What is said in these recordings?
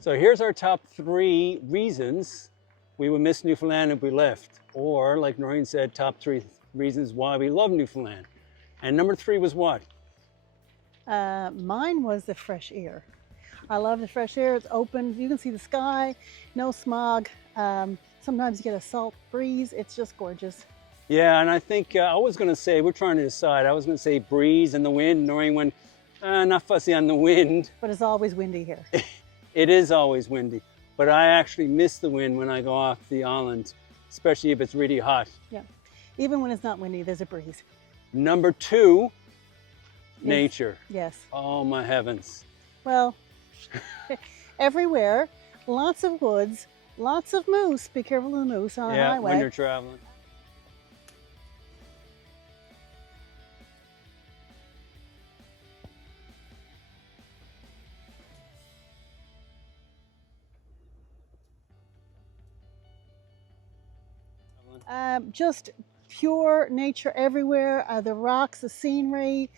So here's our top 3 reasons we would miss Newfoundland if we left. Or, like Norine said, top 3 reasons why we love Newfoundland. And number 3 was what? Mine was the fresh air. I love the fresh air. It's open. You can see the sky, no smog. Sometimes you get a salt breeze. It's just gorgeous. Yeah, and I think I was going to say, we're trying to decide. I was going to say breeze and the wind. Norine went, not fussy on the wind. But it's always windy here. It is always windy. But I actually miss the wind when I go off the island, especially if it's really hot. Yeah. Even when it's not windy, there's a breeze. Number 2, nature. Yes. Oh, my heavens. Well, everywhere, lots of woods, lots of moose. Be careful of the moose on the Yeah, highway. when you're traveling. Just pure nature everywhere. The rocks, the scenery.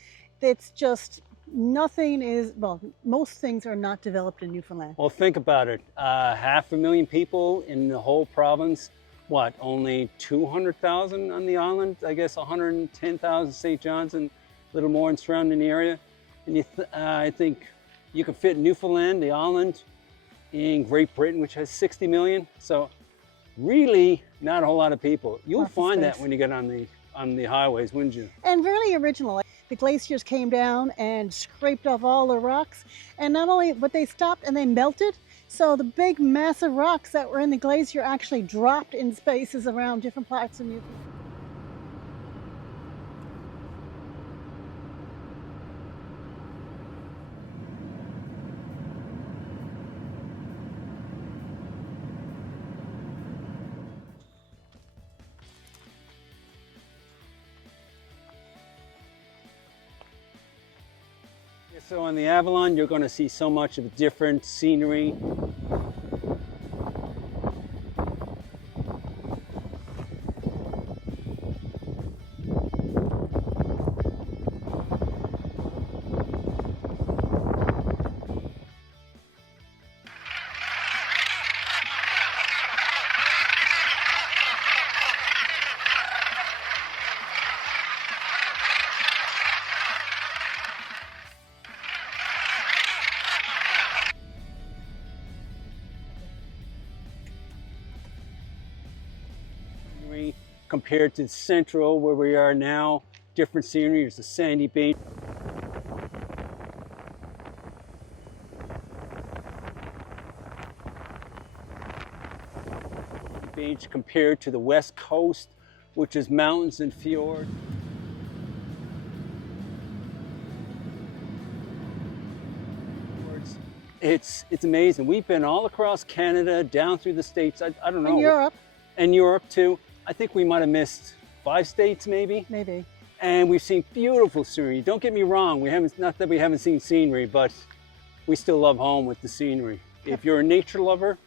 It's just nothing is, well, most things are not developed in Newfoundland. Well, think about it. 500,000 people in the whole province. What, only 200,000 on the island? I guess 110,000 St. John's and a little more in surrounding area. And I think you could fit Newfoundland, the island, in Great Britain, which has 60 million. So really not a whole lot of people. You'll Lots of find that space. when you get on the highways, wouldn't you? And really original. The glaciers came down and scraped off all the rocks. And not only, but they stopped and they melted. So the big massive rocks that were in the glacier actually dropped in spaces around different parts of Newfoundland. So on the Avalon, you're going to see so much of different scenery. Compared to Central, where we are now, different scenery. There's a sandy beach. Beach compared to the West Coast, which is mountains and fjord. It's amazing. We've been all across Canada, down through the States. I don't know. And Europe. And Europe too. I think we might have missed 5 states maybe. Maybe. And we've seen beautiful scenery. Don't get me wrong, not that we haven't seen scenery, but we still love home with the scenery. If you're a nature lover,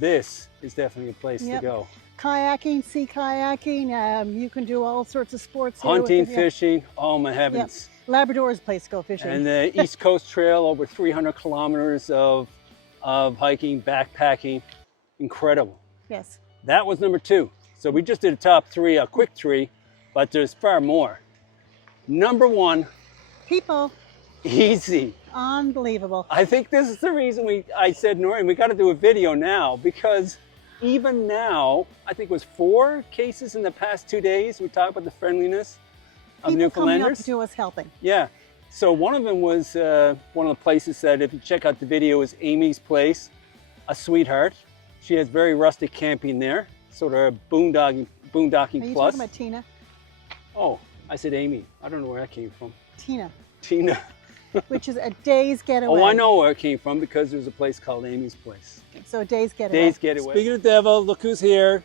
this is definitely a place to go. Kayaking, sea kayaking, you can do all sorts of sports here. Hunting, fishing, oh my heavens. Yep. Labrador is a place to go fishing. And the East Coast Trail, over 300 kilometers of hiking, backpacking, incredible. Yes. That was number 2. So we just did a top 3, a quick 3, but there's far more. Number 1. People. Easy. Unbelievable. I think this is the reason I said, Norine, we got to do a video now, because even now, I think it was 4 cases in the past 2 days. We talked about the friendliness of People Newfoundlanders. coming up to us helping. Yeah. So one of them was one of the places that, if you check out the video, is Amy's Place, a sweetheart. She has very rustic camping there, sort of boondocking Are you plus. talking about Tina? Oh, I said Amy. I don't know where that came from. Tina. Tina. Which is a day's getaway. Oh, I know where it came from, because there's a place called Amy's Place. So a day's getaway. Day's getaway. Speaking of devil, look who's here.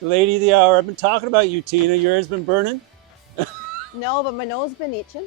The lady of the hour. I've been talking about you, Tina. Your ear's been burning. No, but my nose been itching.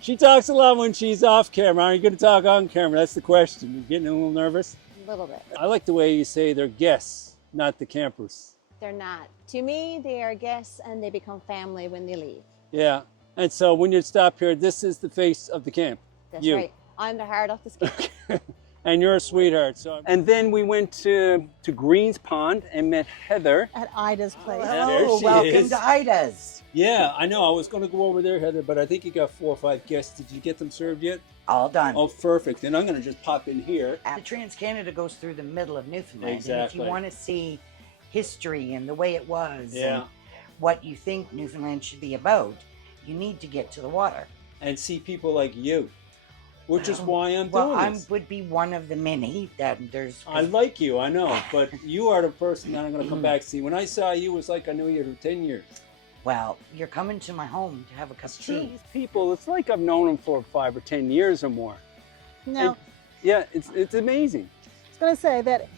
She talks a lot when she's off camera. Are you going to talk on camera? That's the question. You're getting a little nervous? A little bit. I like the way you say they're guests, not the campers. They're not. To me, they are guests and they become family when they leave. Yeah. And so when you stop here, this is the face of the camp. That's You. right. I'm the heart of the skin. And you're a sweetheart. And then we went to Green's Pond and met Heather. At Ida's place. There she Welcome is. to Ida's. Yeah, I know. I was going to go over there, Heather, but I think you got 4 or 5 guests. Did you get them served yet? All done. Oh, perfect. And I'm going to just pop in here. The Trans-Canada goes through the middle of Newfoundland. Exactly. And if you want to see history and the way it was Yeah. and what you think Newfoundland should be about, you need to get to the water. And see people like you, which is why I'm Well, doing I this. would be one of the many that there's. I like you, I know, but you are the person that I'm going to come back to see. When I saw you, it was like I knew you for 10 years. Well, you're coming to my home to have a cup of tea. These people, it's like I've known them for 5 or 10 years or more. Now, And, yeah, it's amazing. I was going to say that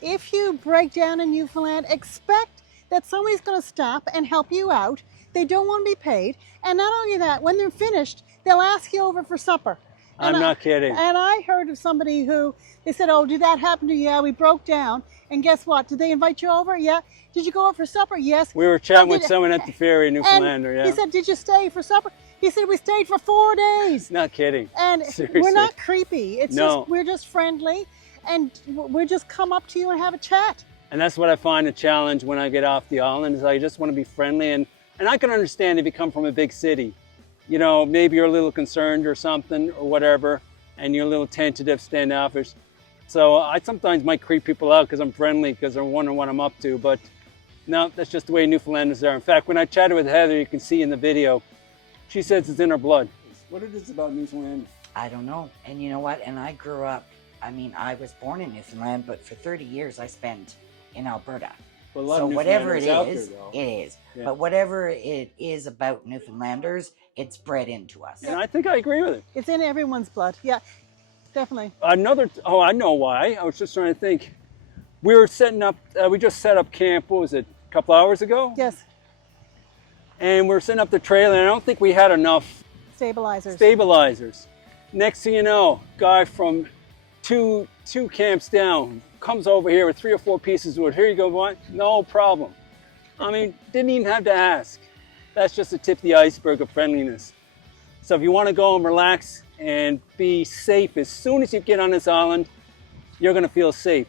if you break down in Newfoundland, expect that somebody's going to stop and help you out. They don't want to be paid. And not only that, when they're finished, they'll ask you over for supper. I'm not kidding. And I heard of somebody who, they said, oh, did that happen to you? Yeah, we broke down. And guess what? Did they invite you over? Yeah. Did you go over for supper? Yes. We were chatting Oh, with did- someone at the ferry in Newfoundlander, And yeah. he said, did you stay for supper? He said, we stayed for 4 days. Not kidding. And Seriously. we're not creepy. It's No. just, we're just friendly. And we just come up to you and have a chat. And that's what I find a challenge when I get off the island is I just want to be friendly. And I can understand if you come from a big city. You know, maybe you're a little concerned or something or whatever, and you're a little tentative, standoffish. So I sometimes might creep people out because I'm friendly, because they're wondering what I'm up to. But no, that's just the way Newfoundlanders are. In fact, when I chatted with Heather, you can see in the video, she says it's in her blood. What it is about Newfoundland? I don't know. And you know what? And I grew up, I mean, I was born in Newfoundland, but for 30 years I spent in Alberta. Well, a lot So of whatever it Newfoundlanders out is, there, though. it is. Yeah. But whatever it is about Newfoundlanders, it's bred into us. And I think I agree with it. It's in everyone's blood. Yeah, definitely. I know why. I was just trying to think. We were setting up, we just set up camp, what was it, a couple hours ago? Yes, And we're setting up the trailer, and I don't think we had enough stabilizers. stabilizers. Next thing you know, guy from two camps down comes over here with 3 or 4 pieces of wood. Here you go, boy. No problem. I mean, didn't even have to ask. That's just the tip of the iceberg of friendliness. So if you want to go and relax and be safe, as soon as you get on this island, you're going to feel safe.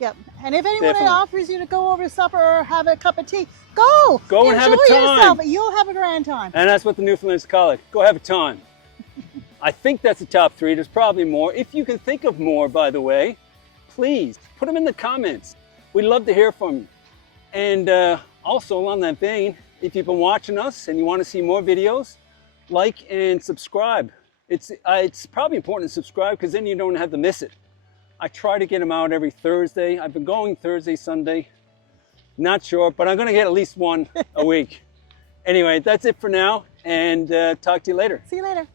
Yep. And if anyone Definitely. offers you to go over to supper or have a cup of tea, go. Go and have a Enjoy time. yourself. You'll have a grand time. And that's what the Newfoundlanders call it. Go have a time. I think that's the top 3. There's probably more. If you can think of more, by the way, please put them in the comments. We'd love to hear from you. And also along that vein, if you've been watching us and you want to see more videos, like and subscribe. It's probably important to subscribe because then you don't have to miss it. I try to get them out every Thursday. I've been going Thursday, Sunday. Not sure, but I'm going to get at least one a week. Anyway, that's it for now, and talk to you later. See you later.